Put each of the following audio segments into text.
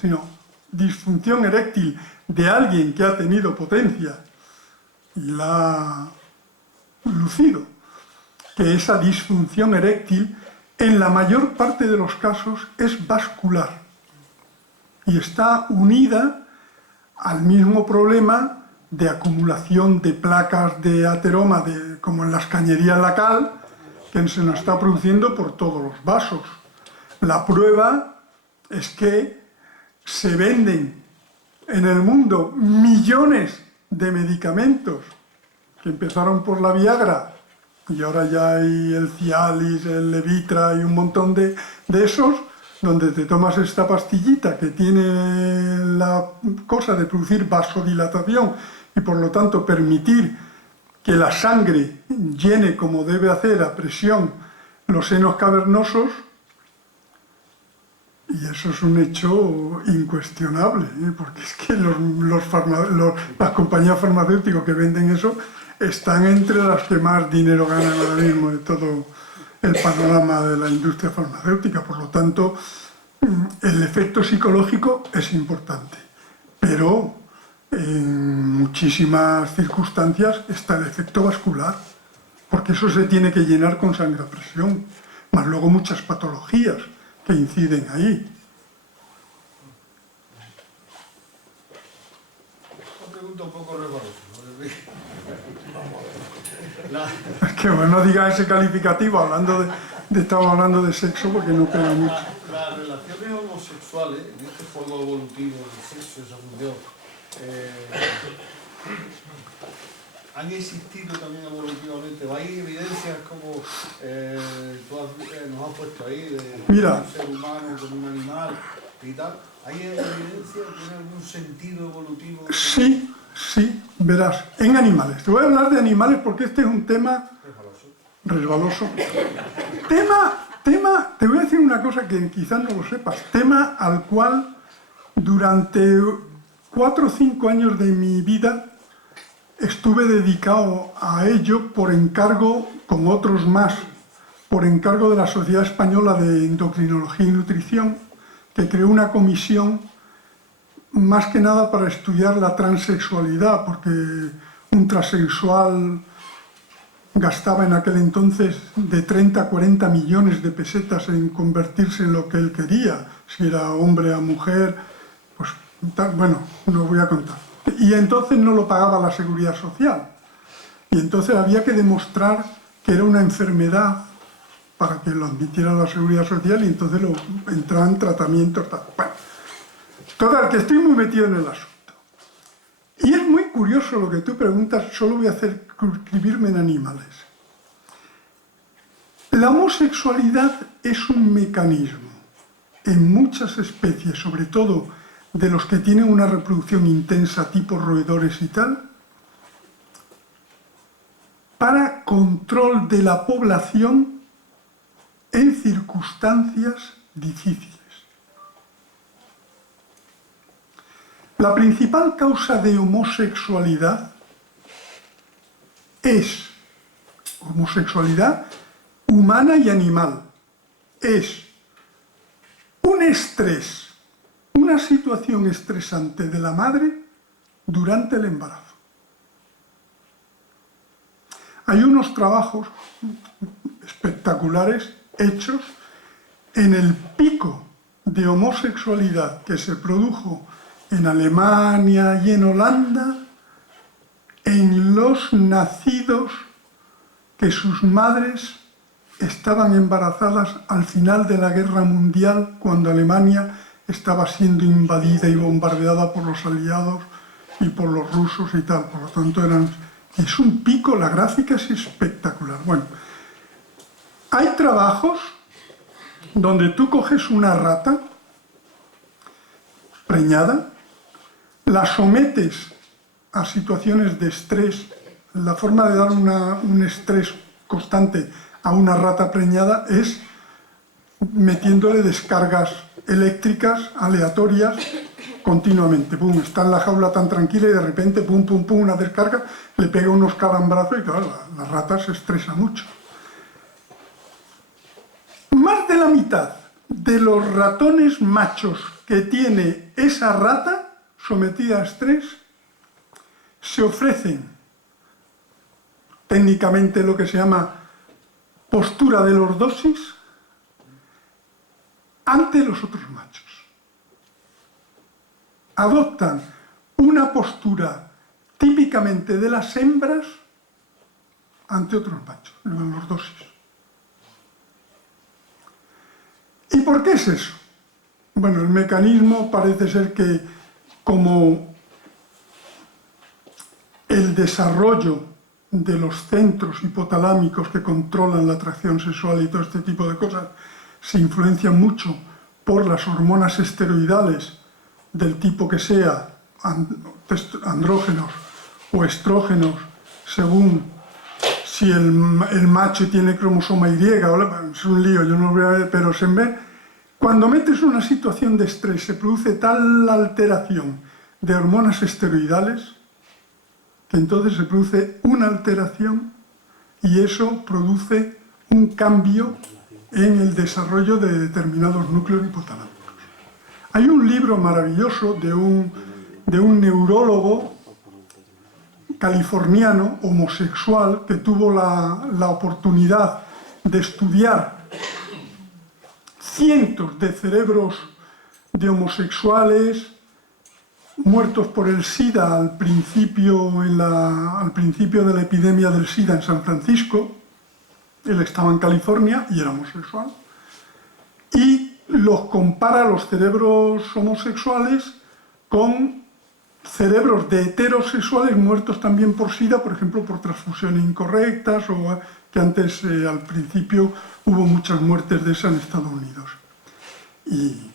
sino disfunción eréctil de alguien que ha tenido potencia y la ha lucido, que esa disfunción eréctil en la mayor parte de los casos es vascular y está unida al mismo problema de acumulación de placas de ateroma, como en las cañerías lacal, que se nos está produciendo por todos los vasos. La prueba es que se venden en el mundo millones de medicamentos que empezaron por la Viagra y ahora ya hay el Cialis, el Levitra y un montón de esos, donde te tomas esta pastillita que tiene la cosa de producir vasodilatación y por lo tanto permitir que la sangre llene como debe hacer a presión los senos cavernosos, y eso es un hecho incuestionable, porque es que las compañías farmacéuticas que venden eso están entre las que más dinero ganan ahora mismo de todo el panorama de la industria farmacéutica. Por lo tanto, el efecto psicológico es importante, pero en muchísimas circunstancias está el efecto vascular, porque eso se tiene que llenar con sangre a presión, más luego muchas patologías que inciden ahí. Una pregunta un poco resbalosa. Es que bueno, no diga ese calificativo estamos hablando de sexo porque no pega mucho. Las relaciones homosexuales, en este juego evolutivo del sexo, esa función, han existido también evolutivamente. ¿Hay evidencias como nos has puesto ahí de Mira, un ser humano con un animal y tal? ¿Hay evidencia? ¿Tiene algún sentido evolutivo? Sí, verás, en animales. Te voy a hablar de animales porque este es un tema resbaloso. Te voy a decir una cosa que quizás no lo sepas, tema al cual durante 4 o 5 años de mi vida estuve dedicado a ello por encargo, con otros más, por encargo de la Sociedad Española de Endocrinología y Nutrición, que creó una comisión más que nada para estudiar la transexualidad, porque un transexual gastaba en aquel entonces de 30 a 40 millones de pesetas en convertirse en lo que él quería, si era hombre o mujer, pues bueno, no voy a contar. Y entonces no lo pagaba la Seguridad Social. Y entonces había que demostrar que era una enfermedad para que lo admitiera la Seguridad Social y entonces entraba en tratamiento. Bueno, total, que estoy muy metido en el asunto. Y es muy curioso lo que tú preguntas, solo voy a circunscribirme en animales. La homosexualidad es un mecanismo en muchas especies, sobre todo de los que tienen una reproducción intensa tipo roedores y tal, para control de la población en circunstancias difíciles. La principal causa de homosexualidad es homosexualidad humana y animal. Es un estrés, una situación estresante de la madre durante el embarazo. Hay unos trabajos espectaculares hechos en el pico de homosexualidad que se produjo en Alemania y en Holanda, en los nacidos que sus madres estaban embarazadas al final de la Guerra Mundial, cuando Alemania estaba siendo invadida y bombardeada por los aliados y por los rusos y tal. Por lo tanto, es un pico, la gráfica es espectacular. Bueno, hay trabajos donde tú coges una rata preñada, la sometes a situaciones de estrés. La forma de dar un estrés constante a una rata preñada es metiéndole descargas eléctricas aleatorias continuamente. Pum, está en la jaula tan tranquila y de repente, pum, pum, pum, una descarga, le pega unos calambrazos y claro, la rata se estresa mucho. Más de la mitad de los ratones machos que tiene esa rata sometida a estrés se ofrecen técnicamente lo que se llama postura de lordosis ante los otros machos. Adoptan una postura típicamente de las hembras ante otros machos, la lordosis. ¿Y por qué es eso? Bueno, el mecanismo parece ser que como el desarrollo de los centros hipotalámicos que controlan la atracción sexual y todo este tipo de cosas se influencian mucho por las hormonas esteroidales del tipo que sea, andrógenos o estrógenos, según si el macho tiene cromosoma Y, es un lío, yo no lo voy a ver, pero se ve, cuando metes una situación de estrés se produce tal alteración de hormonas esteroidales que entonces se produce una alteración y eso produce un cambio en el desarrollo de determinados núcleos hipotalámicos. Hay un libro maravilloso de un neurólogo californiano homosexual que tuvo la oportunidad de estudiar cientos de cerebros de homosexuales muertos por el SIDA al principio de la epidemia del SIDA en San Francisco. Él estaba en California y era homosexual. Y los compara los cerebros homosexuales con cerebros de heterosexuales muertos también por SIDA, por ejemplo, por transfusiones incorrectas, o que antes, al principio, hubo muchas muertes de esas en Estados Unidos. Y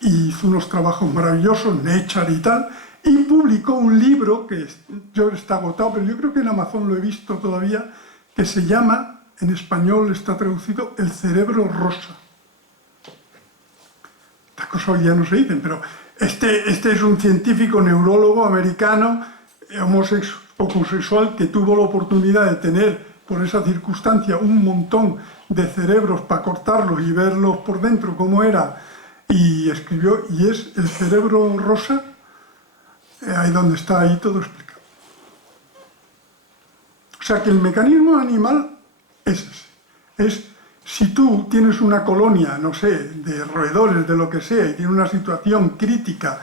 hizo unos trabajos maravillosos, Nature y tal, y publicó un libro que yo está agotado, pero yo creo que en Amazon lo he visto todavía, que se llama, en español está traducido, El cerebro rosa. Estas cosas hoy ya no se dicen, pero este es un científico neurólogo americano, homosexual, que tuvo la oportunidad de tener, por esa circunstancia, un montón de cerebros para cortarlos y verlos por dentro cómo era, y escribió, y es El cerebro rosa, ahí donde está, ahí todo explicado. O sea que el mecanismo animal es ese. Es, si tú tienes una colonia, no sé, de roedores, de lo que sea, y tienes una situación crítica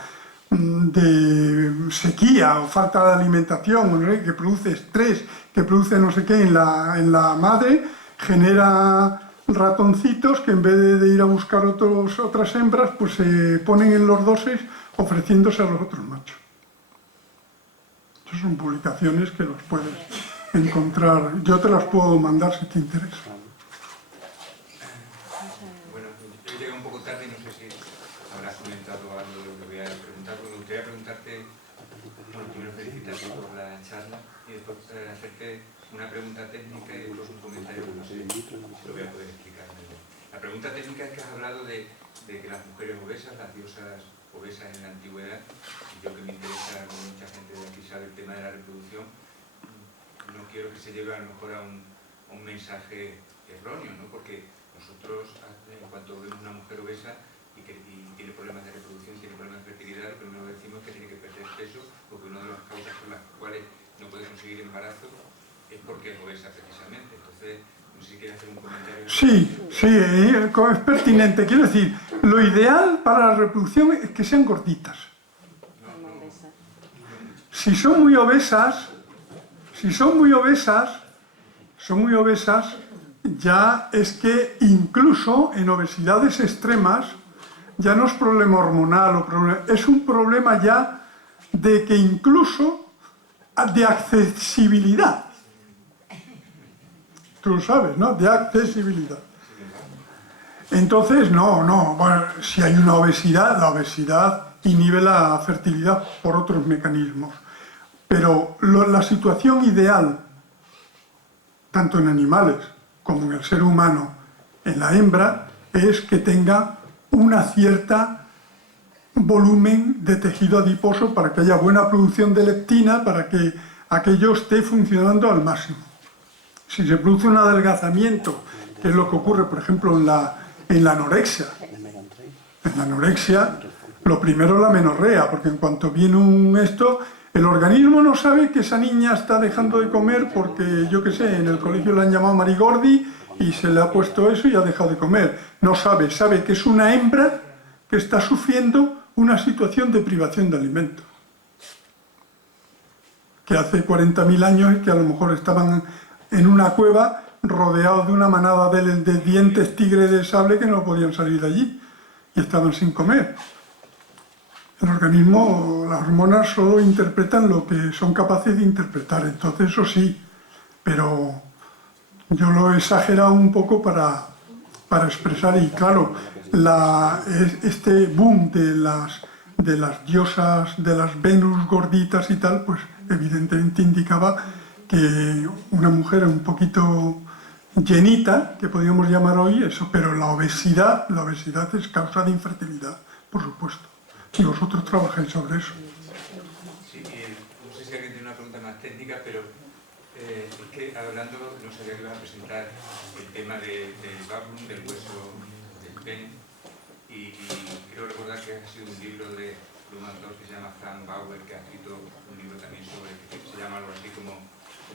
de sequía o falta de alimentación, ¿no?, que produce estrés, que produce no sé qué en la madre, genera ratoncitos que en vez de ir a buscar otras hembras, pues se ponen en los doses ofreciéndose a los otros machos. Esas son publicaciones que los puedes encontrar. Yo te las puedo mandar si te interesa. Bueno, yo llegué un poco tarde y no sé si habrás comentado algo de lo que voy a preguntar. Me gustaría preguntarte, bueno, primero felicitarte por la charla y después hacerte una pregunta técnica y después un comentario que no sé si lo voy a poder explicar. La pregunta técnica es que has hablado de que las mujeres obesas, las diosas obesas en la antigüedad, y yo que me interesa, como mucha gente de aquí sabe, el tema de la reproducción, no quiero que se lleve a lo mejor a un mensaje erróneo, ¿no? Porque nosotros, en cuanto vemos una mujer obesa y tiene problemas de reproducción, tiene problemas de fertilidad, lo primero que decimos es que tiene que perder peso, porque una de las causas por las cuales no puede conseguir embarazo es porque es obesa precisamente. Entonces, no sé si quieres hacer un comentario. Sí, es pertinente. Quiero decir, lo ideal para la reproducción es que sean gorditas. Si son muy obesas, ya es que incluso en obesidades extremas ya no es problema hormonal, es un problema ya de que incluso de accesibilidad. Tú lo sabes, ¿no? De accesibilidad. Entonces, bueno, si hay una obesidad, la obesidad inhibe la fertilidad por otros mecanismos. Pero la situación ideal, tanto en animales como en el ser humano, en la hembra, es que tenga una cierta volumen de tejido adiposo para que haya buena producción de leptina, para que aquello esté funcionando al máximo. Si se produce un adelgazamiento, que es lo que ocurre, por ejemplo, en la anorexia. En la anorexia, Lo primero la menorrea, porque en cuanto viene un esto, el organismo no sabe que esa niña está dejando de comer porque, yo qué sé, en el colegio le han llamado Marigordi y se le ha puesto eso y ha dejado de comer. No sabe, sabe que es una hembra que está sufriendo una situación de privación de alimento. Que hace 40.000 años que a lo mejor estaban en una cueva rodeados de una manada de dientes tigre de sable que no podían salir de allí y estaban sin comer. El organismo, las hormonas solo interpretan lo que son capaces de interpretar, entonces eso sí, pero yo lo he exagerado un poco para expresar, y claro, este boom de las diosas, de las Venus gorditas y tal, pues evidentemente indicaba que una mujer un poquito llenita, que podríamos llamar hoy eso, pero la obesidad es causa de infertilidad, por supuesto. Y vosotros trabajáis sobre eso. Sí, no sé si alguien tiene una pregunta más técnica, pero es que hablando, no sabía que ibas a presentar el tema del vagum, del hueso del pene, y quiero recordar que ha sido un libro de un autor que se llama Frank Bauer, que ha escrito un libro también sobre, que se llama algo así como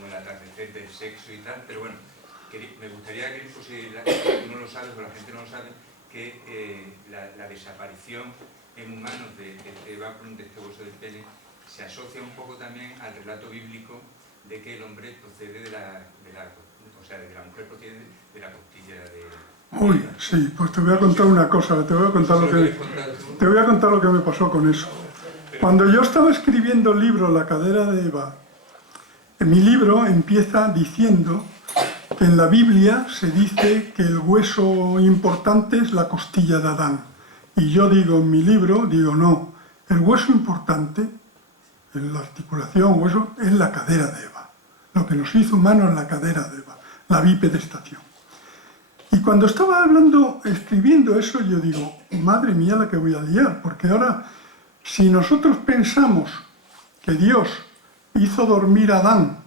la transgresión del sexo y tal, pero bueno, me gustaría que tú no lo sabes o la gente no lo sabe, que la desaparición en humanos de este vacún, de este hueso del pene, se asocia un poco también al relato bíblico de que el hombre procede de la mujer procede de la costilla de... Uy, sí, pues te voy a contar una cosa, te voy a contar lo que me pasó con eso. Cuando yo estaba escribiendo el libro La cadera de Eva, mi libro empieza diciendo que en la Biblia se dice que el hueso importante es la costilla de Adán. Y yo digo en mi libro, no, el hueso importante, en la articulación, hueso, es la cadera de Eva. Lo que nos hizo humanos es la cadera de Eva, la bipedestación. Y cuando estaba escribiendo eso, yo digo, madre mía la que voy a liar, porque ahora, si nosotros pensamos que Dios hizo dormir a Adán,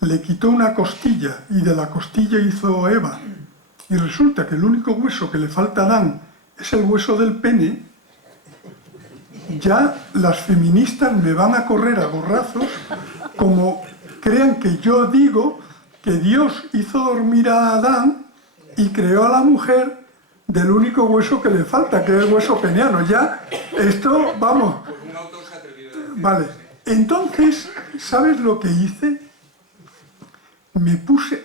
le quitó una costilla y de la costilla hizo Eva, y resulta que el único hueso que le falta a Adán es el hueso del pene, ya las feministas me van a correr a gorrazos como crean que yo digo que Dios hizo dormir a Adán y creó a la mujer del único hueso que le falta, que es el hueso peniano. Ya, esto, vamos. Vale, entonces, ¿sabes lo que hice?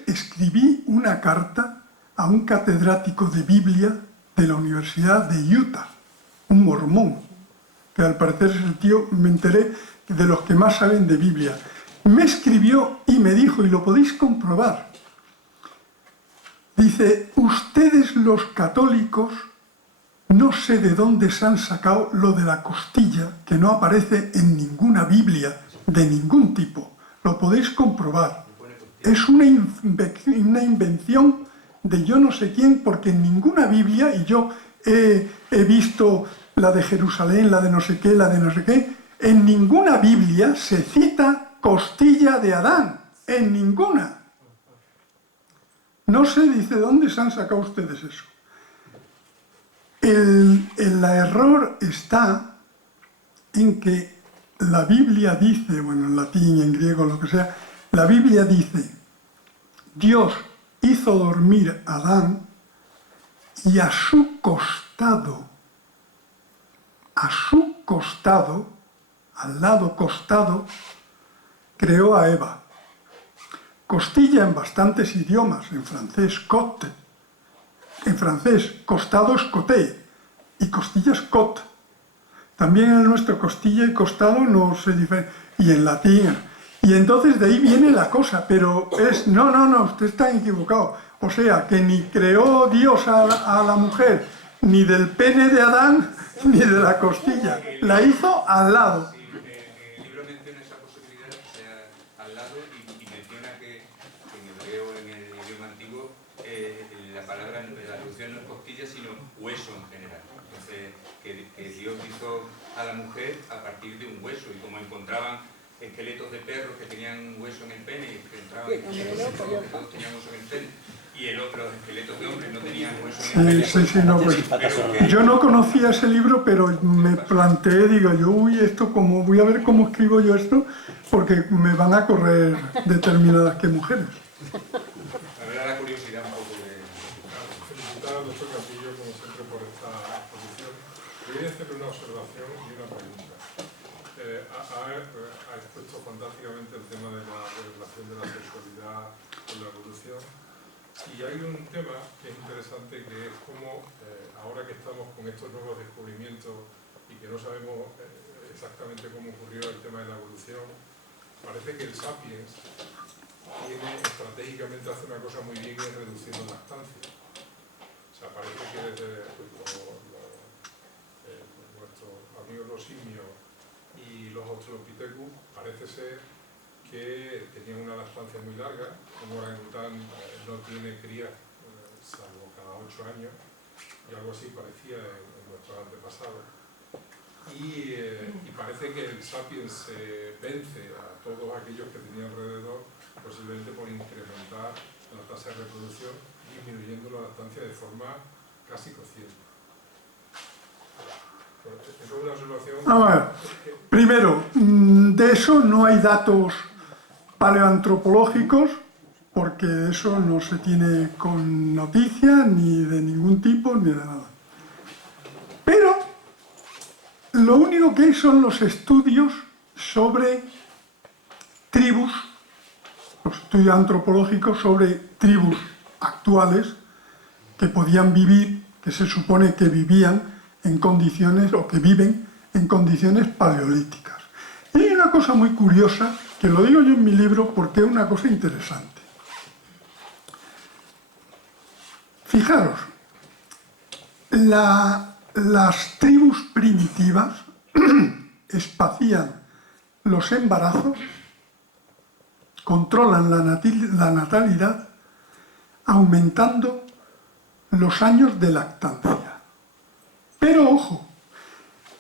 Escribí una carta a un catedrático de Biblia de la Universidad de Utah, un mormón, que al parecer es el tío, me enteré, de los que más saben de Biblia. Me escribió y me dijo, y lo podéis comprobar, dice, ustedes los católicos, no sé de dónde se han sacado lo de la costilla, que no aparece en ninguna Biblia, de ningún tipo. Lo podéis comprobar. Es una invención de yo no sé quién, porque en ninguna Biblia, y yo he visto la de Jerusalén, la de no sé qué, la de no sé qué, en ninguna Biblia se cita costilla de Adán, en ninguna. No sé, dice, ¿dónde se han sacado ustedes eso? El error está en que la Biblia dice, bueno, en latín, en griego, lo que sea, la Biblia dice, Dios hizo dormir a Adán y a su costado, al lado costado, creó a Eva. Costilla en bastantes idiomas, en francés, côte, en francés, costado es côté, y costilla es côte. También en el nuestro costilla y costado no se diferencia, y en latín. Y entonces de ahí viene la cosa, pero es, no, usted está equivocado. O sea, que ni creó Dios a la mujer, ni del pene de Adán, ni de la costilla. La hizo al lado. El libro menciona esa posibilidad, o sea, al lado, y menciona que en hebreo, en el idioma antiguo, la palabra, la traducción no es costilla, sino hueso en general. Entonces, que Dios hizo a la mujer a partir de un hueso, y como encontraban esqueletos de perros que tenían hueso en el pene, y que entraban que todos tenían hueso en el pene, y los esqueletos de hombres no tenían huesos. Sí, no, pues, yo no conocía ese libro, pero me planteé, digo yo, uy, esto como, voy a ver cómo escribo yo esto, porque me van a correr determinadas que mujeres. La verdad, la curiosidad un poco de... Felicitar al doctor Castillo, como siempre, por esta exposición. Voy a hacerle una observación y una pregunta. Ha expuesto fantásticamente el tema de la relación de la sexualidad con la evolución. Y hay un tema que es interesante, que es cómo, ahora que estamos con estos nuevos descubrimientos y que no sabemos exactamente cómo ocurrió el tema de la evolución, parece que el Sapiens tiene, estratégicamente hace una cosa muy bien, que es reducir la lactancia. O sea, parece que desde nuestros amigos los simios y los Australopithecus, parece ser que tenían una lactancia muy larga. Un orangután no tiene crías salvo cada 8 años, y algo así parecía en nuestros antepasados. Y parece que el Sapiens vence a todos aquellos que tenía alrededor, posiblemente por incrementar la tasa de reproducción, disminuyendo la lactancia de forma casi consciente. Eso es una observación. A ver, primero, de eso no hay datos paleoantropológicos, porque eso no se tiene con noticia ni de ningún tipo ni de nada. Pero lo único que hay son los estudios sobre tribus, los estudios antropológicos sobre tribus actuales que podían vivir, que se supone que vivían en condiciones, o que viven en condiciones paleolíticas. Y hay una cosa muy curiosa, que lo digo yo en mi libro porque es una cosa interesante. Fijaros, las tribus primitivas espacían los embarazos, controlan la natalidad, aumentando los años de lactancia. Pero ojo,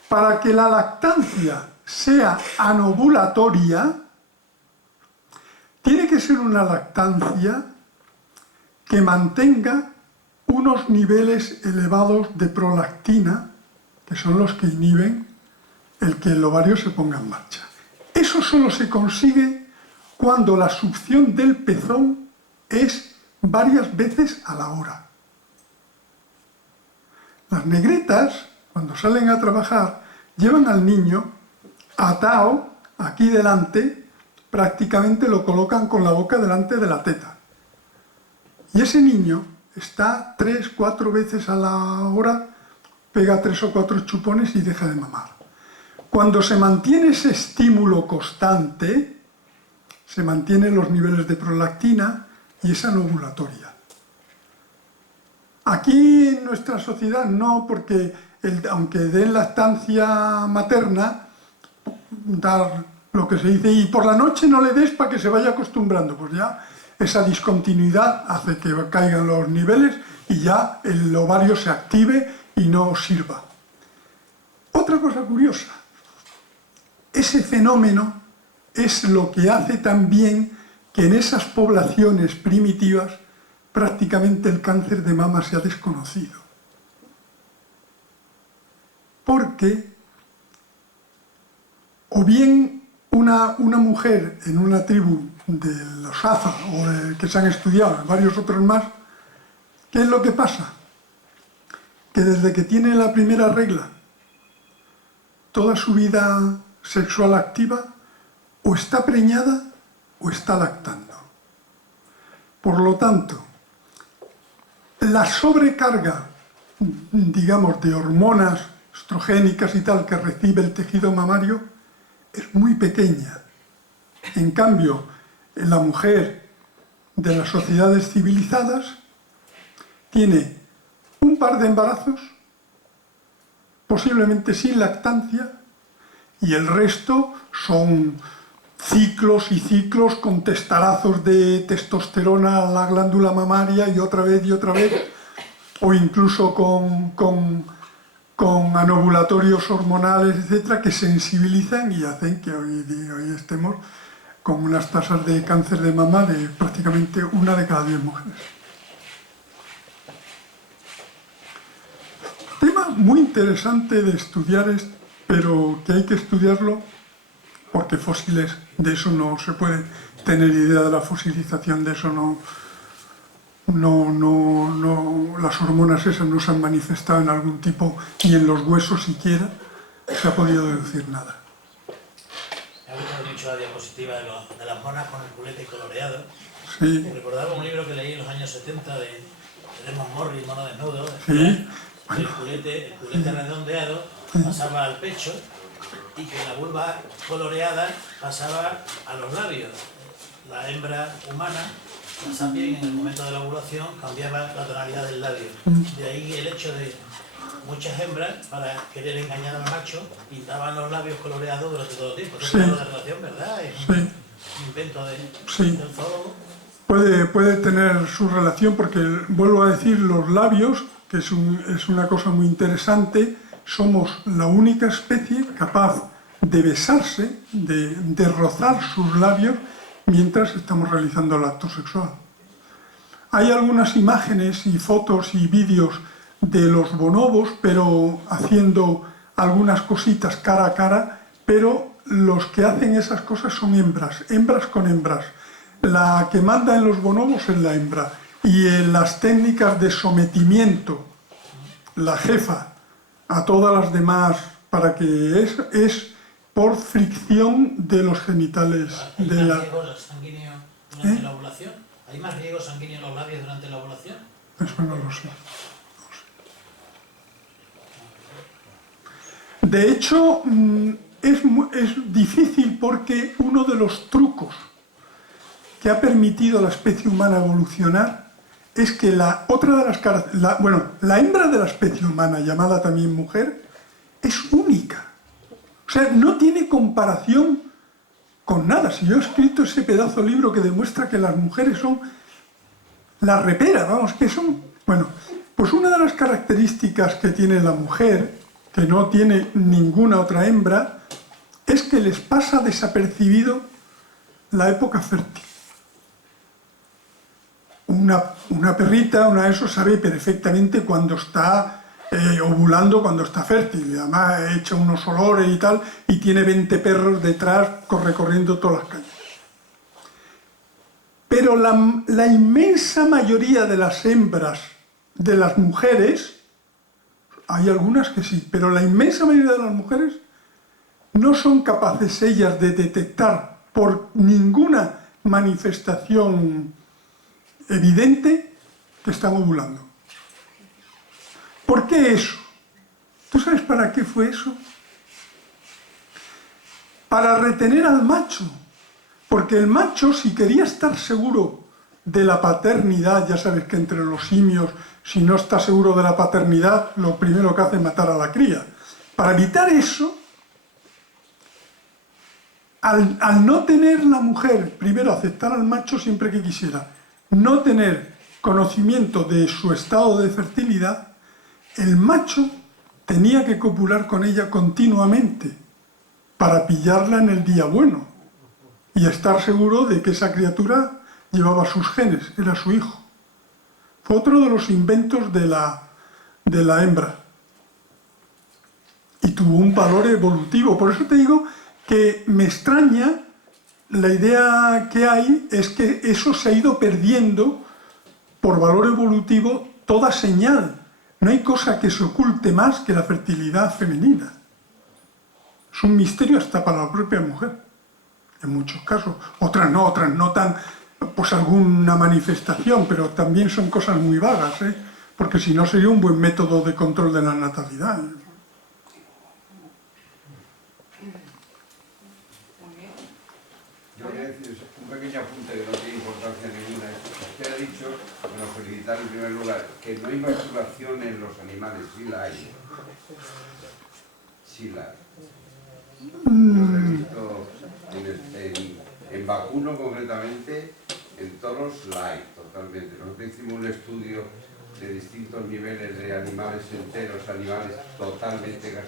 para que la lactancia sea anovulatoria, tiene que ser una lactancia que mantenga unos niveles elevados de prolactina, que son los que inhiben el que el ovario se ponga en marcha. Eso solo se consigue cuando la succión del pezón es varias veces a la hora. Las negritas, cuando salen a trabajar, llevan al niño atado aquí delante, prácticamente lo colocan con la boca delante de la teta. Y ese niño está 3-4 veces a la hora, pega 3 o 4 chupones y deja de mamar. Cuando se mantiene ese estímulo constante, se mantienen los niveles de prolactina y es anovulatoria. Aquí en nuestra sociedad no, porque aunque den lactancia materna, dar lo que se dice, y por la noche no le des para que se vaya acostumbrando, pues ya esa discontinuidad hace que caigan los niveles y ya el ovario se active y no sirva. Otra cosa curiosa, ese fenómeno es lo que hace también que en esas poblaciones primitivas prácticamente el cáncer de mama se ha desconocido. Porque o bien una mujer en una tribu de los Aza o que se han estudiado, varios otros más, ¿qué es lo que pasa? Que desde que tiene la primera regla, toda su vida sexual activa, o está preñada o está lactando. Por lo tanto, la sobrecarga, digamos, de hormonas estrogénicas y tal que recibe el tejido mamario es muy pequeña. En cambio, la mujer de las sociedades civilizadas tiene un par de embarazos, posiblemente sin lactancia, y el resto son ciclos y ciclos con testarazos de testosterona a la glándula mamaria y otra vez, o incluso con anovulatorios hormonales, etcétera, que sensibilizan y hacen que hoy estemos con unas tasas de cáncer de mama de prácticamente 1 de cada 10 mujeres. muy interesante de estudiar, pero que hay que estudiarlo porque fósiles, de eso no se puede tener idea de la fosilización, de eso las hormonas esas no se han manifestado en algún tipo, ni en los huesos siquiera, se ha podido deducir nada. Me ha gustado mucho la diapositiva de las monas con el culete coloreado. Sí. Recordaba un libro que leí en los años 70 de Demon Morris, Mono Desnudo. Sí. El culete redondeado pasaba al pecho y que la vulva coloreada pasaba a los labios. La hembra humana, la sapien, en el momento de la ovulación cambiaba la tonalidad del labio. De ahí el hecho de muchas hembras, para querer engañar al macho, pintaban los labios coloreados durante todo el tiempo. Eso es una relación, ¿verdad? Es un invento del zoólogo. Puede tener su relación porque, vuelvo a decir, los labios, que es una cosa muy interesante, somos la única especie capaz de besarse, de rozar sus labios mientras estamos realizando el acto sexual. Hay algunas imágenes y fotos y vídeos de los bonobos, pero haciendo algunas cositas cara a cara, pero los que hacen esas cosas son hembras con hembras. La que manda en los bonobos es la hembra, y en las técnicas de sometimiento, la jefa a todas las demás, para que es por fricción de los genitales de la... ¿Hay más riego sanguíneo durante la ovulación? ¿Hay más riego sanguíneo en los labios durante la ovulación? Eso no lo sé. De hecho, es difícil porque uno de los trucos que ha permitido a la especie humana evolucionar es que la hembra de la especie humana, llamada también mujer, es única. O sea, no tiene comparación con nada. Si yo he escrito ese pedazo de libro que demuestra que las mujeres son la repera, vamos, que son... Bueno, pues una de las características que tiene la mujer, que no tiene ninguna otra hembra, es que les pasa desapercibido la época fértil. Una perrita, una de esos, sabe perfectamente cuando está ovulando, cuando está fértil. Y además echa unos olores y tal, y tiene 20 perros detrás recorriendo todas las calles. Pero la inmensa mayoría de las hembras de las mujeres, hay algunas que sí, pero la inmensa mayoría de las mujeres no son capaces ellas de detectar por ninguna manifestación evidente que están ovulando. ¿Por qué eso? ¿Tú sabes para qué fue eso? Para retener al macho. Porque el macho, si quería estar seguro de la paternidad, ya sabes que entre los simios, si no está seguro de la paternidad, lo primero que hace es matar a la cría. Para evitar eso, al no tener la mujer, primero aceptar al macho siempre que quisiera, no tener conocimiento de su estado de fertilidad, el macho tenía que copular con ella continuamente para pillarla en el día bueno y estar seguro de que esa criatura llevaba sus genes, era su hijo. Fue otro de los inventos de la hembra y tuvo un valor evolutivo. Por eso te digo que me extraña, la idea que hay es que eso se ha ido perdiendo por valor evolutivo toda señal. No hay cosa que se oculte más que la fertilidad femenina. Es un misterio hasta para la propia mujer, en muchos casos. Otras no tan, pues alguna manifestación, pero también son cosas muy vagas, porque si no sería un buen método de control de la natalidad. Yo voy a decir un pequeño apunte que no tiene importancia ninguna. Usted ha dicho, bueno, felicitar en primer lugar, que no hay masturbación en los animales, sí la hay. Sí la hay. Yo lo he visto en vacuno concretamente, en toros la hay totalmente. Nosotros hicimos un estudio de distintos niveles de animales enteros, animales totalmente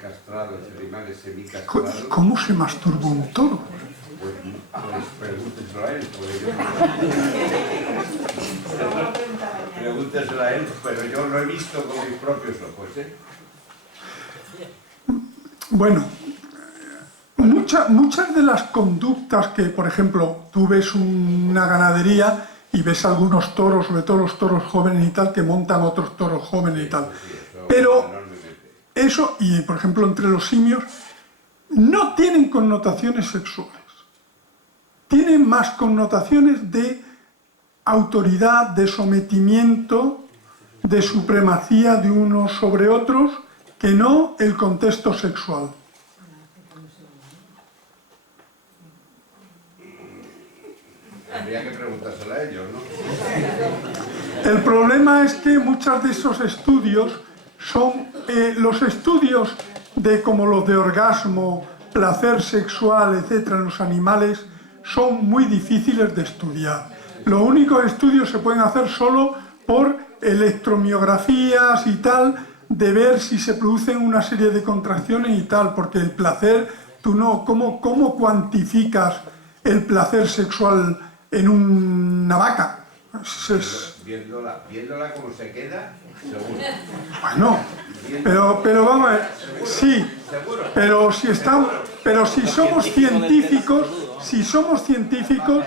castrados, animales semicastrados. ¿Cómo se masturba un toro? Pues pregúnteselo a él, porque yo pregúnteselo a él, pero yo lo he visto con mis propios ojos, Bueno, muchas de las conductas que, por ejemplo, tú ves una ganadería y ves algunos toros, sobre todo los toros jóvenes y tal, que montan otros toros jóvenes y tal. Pero eso, y por ejemplo entre los simios, no tienen connotaciones sexuales. Tienen más connotaciones de autoridad, de sometimiento, de supremacía de unos sobre otros, que no el contexto sexual. Habría que preguntárselo a ellos, ¿no? El problema es que muchos de esos estudios son los estudios de como los de orgasmo, placer sexual, etcétera, en los animales, son muy difíciles de estudiar. Los únicos estudios se pueden hacer solo por electromiografías y tal, de ver si se producen una serie de contracciones y tal, porque el placer, tú no, ¿cómo cuantificas el placer sexual en una vaca? Viéndola como se queda, seguro. Bueno, pero vamos a ver, sí, pero si somos científicos,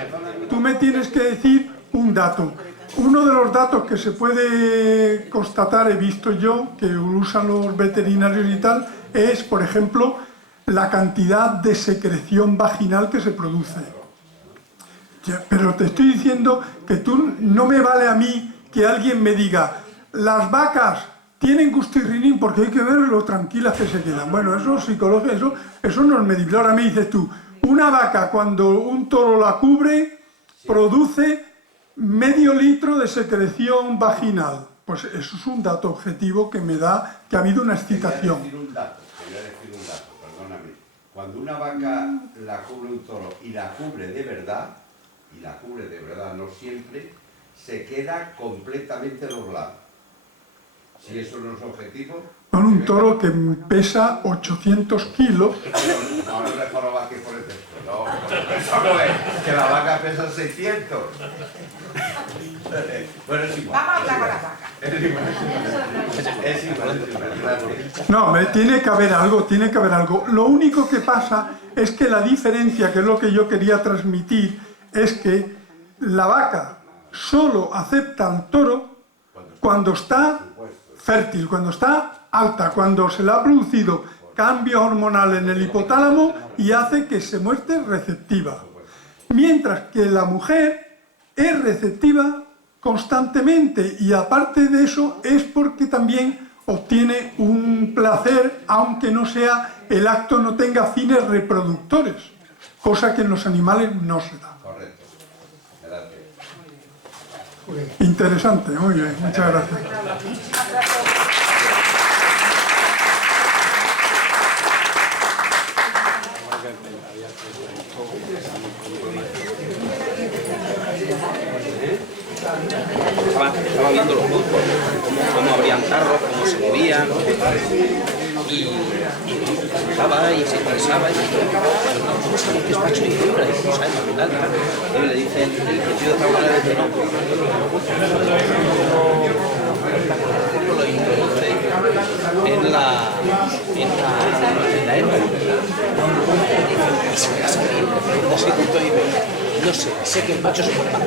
tú me tienes que decir un dato. Uno de los datos que se puede constatar, he visto yo, que usan los veterinarios y tal, es, por ejemplo, la cantidad de secreción vaginal que se produce. Pero te estoy diciendo que tú no me vale a mí que alguien me diga las vacas tienen gustirrinín porque hay que ver lo tranquilas que se quedan. Bueno, eso psicología, eso no es medible. Ahora me dices tú, una vaca cuando un toro la cubre produce medio litro de secreción vaginal. Pues eso es un dato objetivo que me da que ha habido una excitación. Te voy a decir un dato, perdóname. Cuando una vaca la cubre un toro y la cubre de verdad, no siempre, se queda completamente doblado. Si eso no es objetivo... Con un toro que pesa 800 kilos... No, no le jorobas que por el texto, no, eso no es, que la vaca pesa 600. Bueno, es igual. Vamos a hablar con la vaca. Es igual. No, tiene que haber algo. Lo único que pasa es que la diferencia, que es lo que yo quería transmitir, es que la vaca solo acepta al toro cuando está fértil, cuando está alta, cuando se le ha producido cambio hormonal en el hipotálamo y hace que se muestre receptiva. Mientras que la mujer es receptiva constantemente y aparte de eso es porque también obtiene un placer, aunque no sea, el acto no tenga fines reproductores, cosa que en los animales no se da. Correcto. Gracias. Interesante, muy bien, muchas gracias. Estaba viendo los grupos, cómo abrían carros, cómo se movían, y pensaba y se interesaba, y ¿cómo sabes que es macho y hembra? Y no sabes, al final, le dice el tío de otra manera, dice no, lo introduce en la hembra. Y se me casa bien, no sé, sé que el macho se pone mal.